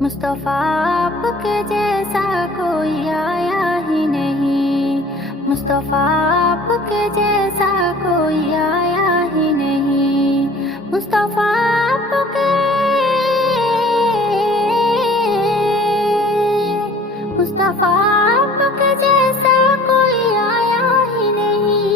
مصطفیٰ آپ کے جیسا کوئی آیا ہی نہیں، مصطفیٰ آپ کے جیسا کوئی آیا ہی نہیں، مصطفیٰ آپ کے، مصطفیٰ آپ کے جیسا کوئی آیا ہی نہیں،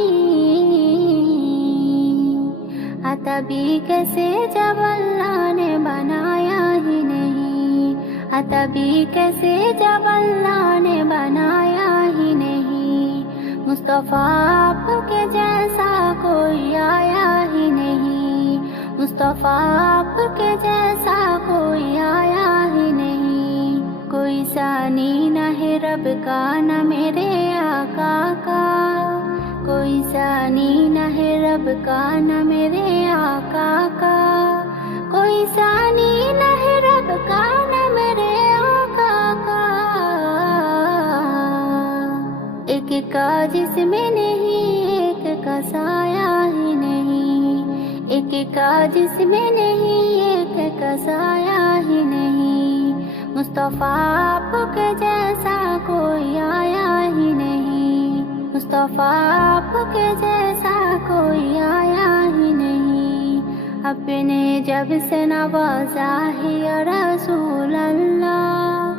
آتا بھی کیسے جب اللہ نے بنایا ہی نہیں، آتا بھی کیسے جب اللہ نے بنایا ہی نہیں، مصطفیٰ آپ کے جیسا کوئی آیا ہی نہیں، مصطفیٰ آپ کے جیسا کوئی آیا ہی نہیں، کوئی ثانی نہ ہے رب کا نہ میرے آقا کا، کوئی ثانی نہ ہے رب کا نہ میرے آقا کا، کوئی ثانی نہ ہے رب کا نہ میرے آقا کا، ایک کا جسم نہیں ایک کا سایہ ہی نہیں، ایک کا جسم نہیں ایک کا سایہ ہی نہیں، مصطفیٰ آپ کے جیسا کوئی آیا ہی نہیں، مصطفیٰ آپ کے جیسا کوئی آیا ہی نہیں، اپنے جب سے نوازا ہے یا رسول اللہ،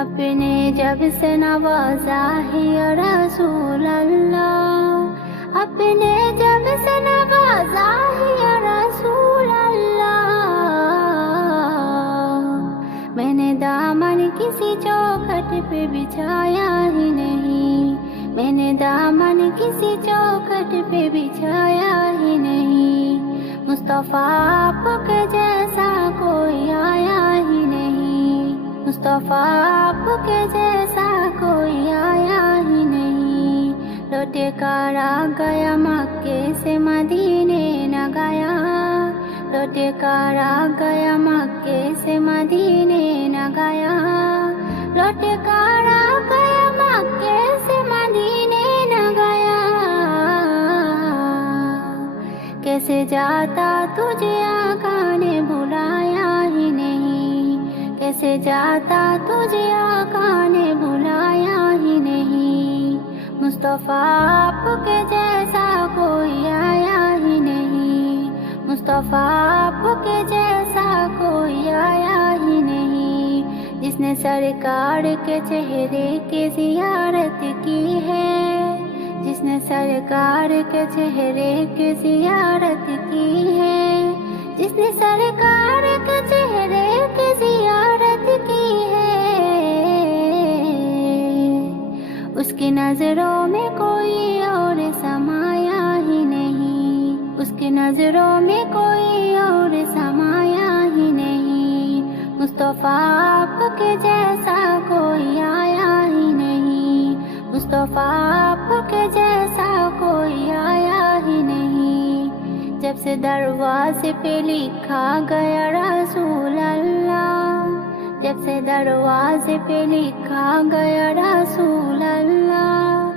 اپنے جب سے نوازا ہے یا رسول اللہ، اپنے جب سے نوازا ہے یا رسول اللہ، میں نے دامن کسی چوکھٹ پہ بچھایا ہی نہیں، میں نے دامن کسی چوکھٹ پہ بچھایا ہی نہیں، مصطفیٰ آپ کے جیسا کوئی آیا ہی نہیں، مصطفیٰ آپ کے جیسا کوئی آیا ہی نہیں، لوٹے کر آ گیا مکے سے مدینے نہ گیا، لوٹے کر آ گیا مکے سے مدینے نہ گیا، لوٹے کر آ گیا مکے سے مدینے نہ گیا، کیسے جاتا تجھے آقا نے بلایا ہی نہیں، کیسے جاتا تجھے آقا نے بلایا ہی نہیں، مصطفیٰ آپ کے جیسا کوئی آیا ہی نہیں، مصطفیٰ آپ کے جیسا کوئی آیا ہی نہیں، جس نے سرکار کے چہرے کی زیارت کی ہے، جس نے سرکار کے چہرے کی زیارت کی ہے، جس نے سرکار کے چہرے کی زیارت کی ہے، اس کی نظروں میں کوئی اور سمایا ہی نہیں، اس کی نظروں میں کوئی اور سمایا ہی نہیں، مصطفیٰ آپ کے جیسا کوئی آیا ہی نہیں، مصطفیٰ آپ کے جیسا کوئی آیا ہی نہیں، جب سے دروازے پہ لکھا گیا رسول اللہ، جب سے دروازے پہ لکھا گیا رسول اللہ،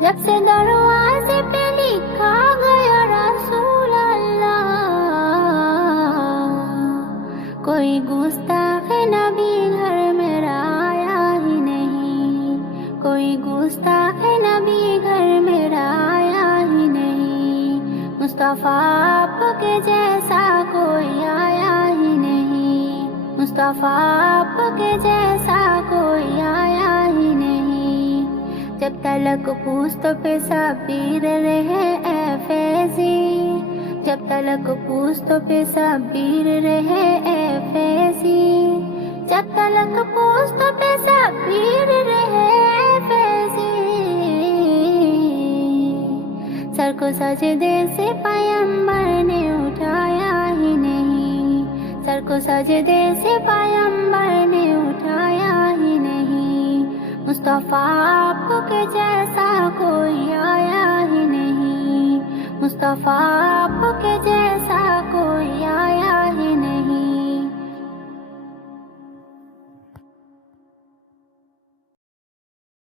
جب سے دروازے پہ لکھا گیا رسول اللہ، کوئی گستاخ نبی گھر میرا آیا ہی نہیں، کوئی گستاخ نبی گھر میرا آیا ہی نہیں، مصطفیٰ آپ کے جیسا کوئی آیا ہی نہیں، مصطفیٰ آپ کے جیسا کوئی آیا ہی نہیں، جب تلک پوستوں پہ صابر رہے اے فیضی، جب تلک پوستوں پہ صابر رہے اے فیضی، جب تلک پوستوں پہ صابر رہے اے فیضی، سر کو سجدے سے پیغمبر نے اٹھایا ہی نہیں، سر کو سجدے سے پیغمبر نے اٹھایا ہی نہیں، مصطفیٰ آپ کے جیسا کوئی آیا ہی نہیں، مصطفیٰ